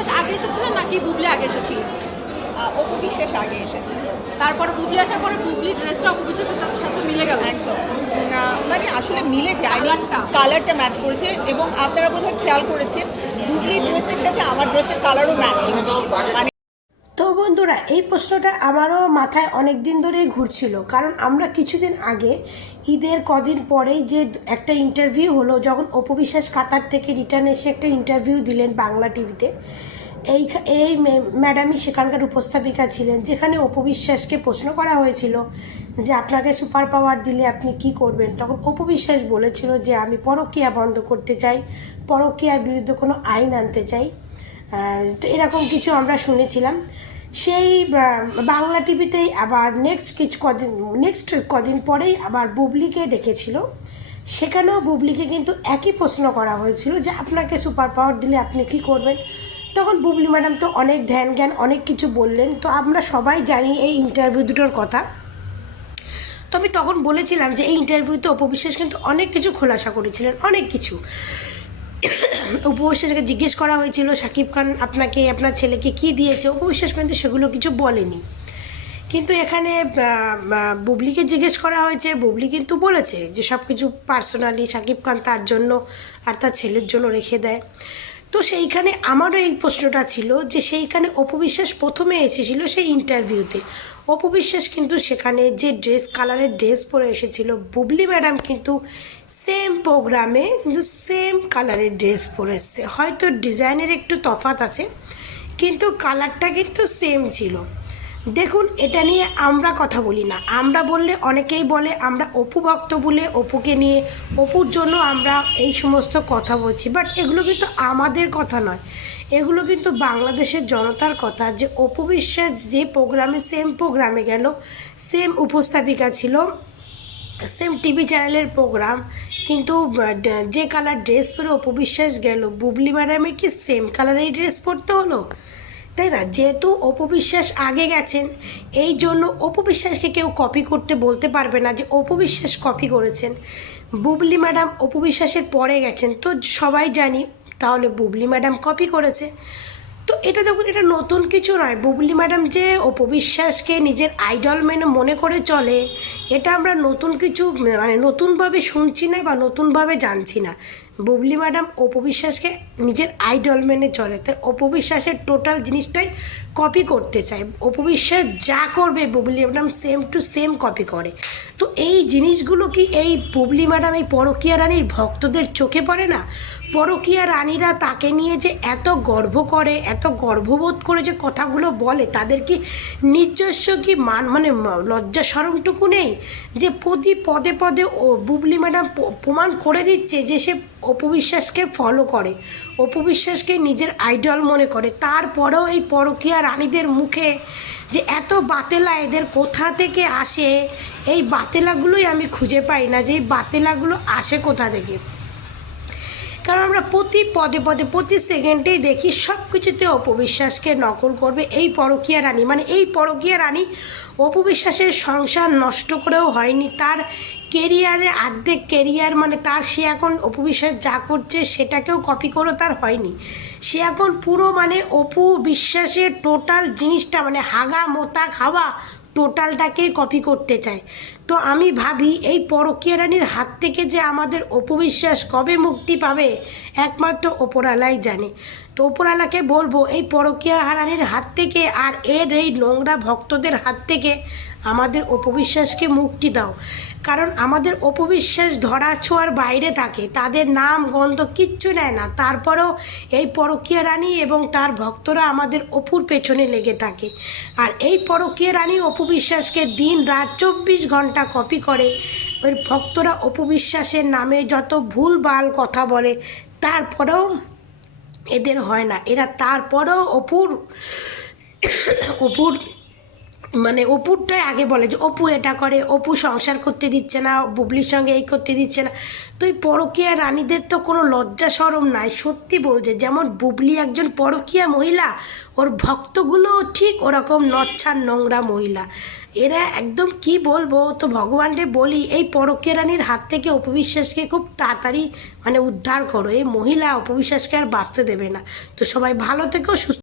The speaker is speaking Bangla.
বিশ্বাস আগে এসেছিলেন নাকি বুবলি আগে এসেছিলেন? অপু বিশ্বাস আগে এসেছে। তারপরে বুবলি আসার পরে বুবলির ড্রেসটা অপু বিশ্বাসের সাথে মিলে গেল একদম না, মানে আসলে মিলে যায়নি, কালারটা। কালারটা ম্যাচ করেছে। এবং আপনারা বোধহয় খেয়াল করেছেন বুবলির ড্রেসের সাথে আমার ড্রেসের কালারও ম্যাচিং ছিল। মানে তো বন্ধুরা, এই প্রশ্নটা আমারও মাথায় অনেক দিন ধরেই ঘুরছিল, কারণ আমরা কিছুদিন আগে ঈদের কদিন পরেই যে একটা ইন্টারভিউ হলো, যখন অপু বিশ্বাস কাতার থেকে রিটার্ন এসে একটা ইন্টারভিউ দিলেন বাংলা টিভিতে। এই এই ম্যাডামই সেখানকার উপস্থাপিকা ছিলেন, যেখানে অপু বিশ্বাসকে প্রশ্ন করা হয়েছিল যে আপনাকে সুপার পাওয়ার দিলে আপনি কি করবেন। তখন অপু বিশ্বাস বলেছিল যে আমি পরকীয়া বন্ধ করতে চাই, পরকীয়ার বিরুদ্ধে কোনো আইন আনতে চাই। তো এরকম কিছু আমরা শুনেছিলাম। সেই বাংলা টিভিতেই আবার নেক্সট কদিন পরেই আবার বুবলিকে ডেকেছিল। সেখানেও বুবলিকে কিন্তু একই প্রশ্ন করা হয়েছিল যে আপনাকে সুপার পাওয়ার দিলে আপনি কি করবেন। তখন বুবলি ম্যাডাম তো অনেক ধ্যান জ্ঞান অনেক কিছু বললেন। তো আমরা সবাই জানি এই ইন্টারভিউ দুটোর কথা। তো আমি তখন বলেছিলাম যে এই ইন্টারভিউতে অপু বিশ্বাস কিন্তু অনেক কিছু খোলাসা করেছিলেন, অনেক কিছু। অপু বিশ্বাসকে জিজ্ঞেস করা হয়েছিল শাকিব খান আপনাকে আপনার ছেলেকে কি দিয়েছে, অপু বিশ্বাস কিন্তু সেগুলো কিছু বলেনি। কিন্তু এখানে বুবলিকে জিজ্ঞেস করা হয়েছে, বুবলি কিন্তু বলেছে যে সব কিছু পার্সোনালি শাকিব খান তার জন্য আর তার ছেলের জন্য রেখে দেয়। তো সেইখানে আমারও এই প্রশ্নটা ছিল যে সেইখানে অপু বিশ্বাস প্রথমে এসেছিল সেই ইন্টারভিউতে। অপু বিশ্বাস কিন্তু সেখানে যে কালারের ড্রেস পরে এসেছিল, বুবলি ম্যাডাম কিন্তু সেম প্রোগ্রামে কিন্তু সেম কালারের ড্রেস পরে এসছে। হয়তো ডিজাইনের একটু তফাৎ আছে, কিন্তু কালারটা কিন্তু সেম ছিল। দেখুন, এটা নিয়ে আমরা কথা বলি না। আমরা বললে অনেকেই বলে আমরা অপু ভক্ত বলে অপুকে নিয়ে অপুর জন্য আমরা এই সমস্ত কথা বলছি, বাট এগুলো কিন্তু আমাদের কথা নয়, এগুলো কিন্তু বাংলাদেশের জনতার কথা। যে অপু বিশ্বাস যে সেম প্রোগ্রামে গেল, সেম উপস্থাপিকা ছিল, সেম টিভি চ্যানেলের প্রোগ্রাম, কিন্তু যে কালার ড্রেস পরে অপু বিশ্বাস গেল, বুবলি ম্যাডামের কি সেম কালারের ড্রেস পরতে হলো? তাই না? যেহেতু অপু বিশ্বাস আগে গেছেন, এই জন্য অপু বিশ্বাসকে কেউ কপি করতে বলতে পারবে না যে অপু বিশ্বাস কপি করেছেন। বুবলি ম্যাডাম অপু বিশ্বাসের পরে গেছেন, তো সবাই জানি তাহলে বুবলি ম্যাডাম কপি করেছে। তো এটা দেখুন, এটা নতুন কিছু নয়। বুবলি ম্যাডাম যে অপু বিশ্বাসকে নিজের আইডল মনে করে চলে, এটা আমরা নতুন কিছু মানে নতুনভাবে শুনছি না বা নতুনভাবে জানছি না। বুবলি ম্যাডাম অপু বিশ্বাসকে নিজের আইডল মেনে চলে, তাই অপু বিশ্বাসের টোটাল জিনিসটাই কপি করতে চায়। অপু বিশ্বাস যা করবে Bubly madam same to same copy করে। তো এই জিনিসগুলো কি এই বুবলি ম্যাডাম এই পরকীয়া রানীর ভক্তদের চোখে পড়ে না? পরকীয়া রানীরা তাকে নিয়ে যে এত গর্ব করে, এত গর্ববোধ করে যে কথাগুলো বলে, তাদের কি নিজস্ব কি মানে লজ্জা শরমটুকু নেই? যে প্রতি পদে পদে ও বুবলি ম্যাডাম প্রমাণ করে দিচ্ছে যে সে অপু বিশ্বাসকে ফলো করে, অপু বিশ্বাসকে নিজের আইডল মনে করে। তারপরেও এই পরকীয়া রানীদের মুখে যে এত বাতেলা এদের কোথা থেকে আসে, এই বাতেলাগুলোই আমি খুঁজে পাই না যে এই বাতেলাগুলো আসে কোথা থেকে। কারণ আমরা প্রতি পদে পদে প্রতি সেকেন্ডেই দেখি সব কিছুতে অপু বিশ্বাসকে নকল করবে এই পরকীয়া রানী। মানে এই পরকীয়া রানী অপু বিশ্বাসের সংসার নষ্ট করেও হয়নি, তার কেরিয়ারে অর্ধেক কেরিয়ার মানে সে এখন অপু বিশ্বাস যা করছে সেটাকেও কপি করেও তার হয়নি। সে এখন পুরো মানে অপু বিশ্বাসের টোটাল জিনিসটা মানে হাগা মোতা খাওয়া টোটালটাকেই কপি করতে চায়। তো আমি ভাবি এই পরকীয়া রানীর হাত থেকে যে আমাদের অপু বিশ্বাস কবে মুক্তি পাবে একমাত্র ওপরওয়ালাই জানে। তো ওপরওয়ালাকে বলবো এই পরকীয়া রানীর হাত থেকে আর এই নোংরা ভক্তদের হাত থেকে আমাদের অপু বিশ্বাসকে মুক্তি দাও। কারণ আমাদের অপু বিশ্বাস ধরা ছোঁয়ার বাইরে থাকে, তাদের নাম গন্ধ কিচ্ছু নেয় না, তারপরেও এই পরকীয়া রানী এবং তার ভক্তরা আমাদের অপুর পেছনে লেগে থাকে। আর এই পরকীয়া রানী অপু বিশ্বাসকে দিন রাত 24 ঘন্টা কপি করে। ওই ভক্তরা অপু বিশ্বাসের নামে যত ভুলভাল কথা বলে, তারপরেও এদের হয় না। এরা তারপরেও অপুর মানে অপুরটাই আগে বলে যে অপু এটা করে, অপু সংসার করতে দিচ্ছে না, বুবলির সঙ্গে এই করতে দিচ্ছে না। তো এই পরকীয়া রানীদের তো কোনো লজ্জা শরম নাই, সত্যি বলছে। যেমন বুবলি একজন পরকীয়া মহিলা, ওর ভক্তগুলো ঠিক ওরকম নচ্ছার নোংরা মহিলা। এরা একদম কি বলবো, তো ভগবানকে বলি এই পরকীয়া রানীর হাত থেকে অপবিশ্বাসকে খুব তাড়াতাড়ি মানে উদ্ধার করো। এই মহিলা অপবিশ্বাসকে আর বাঁচতে দেবে না। তো সবাই ভালো থেকো, সুস্থ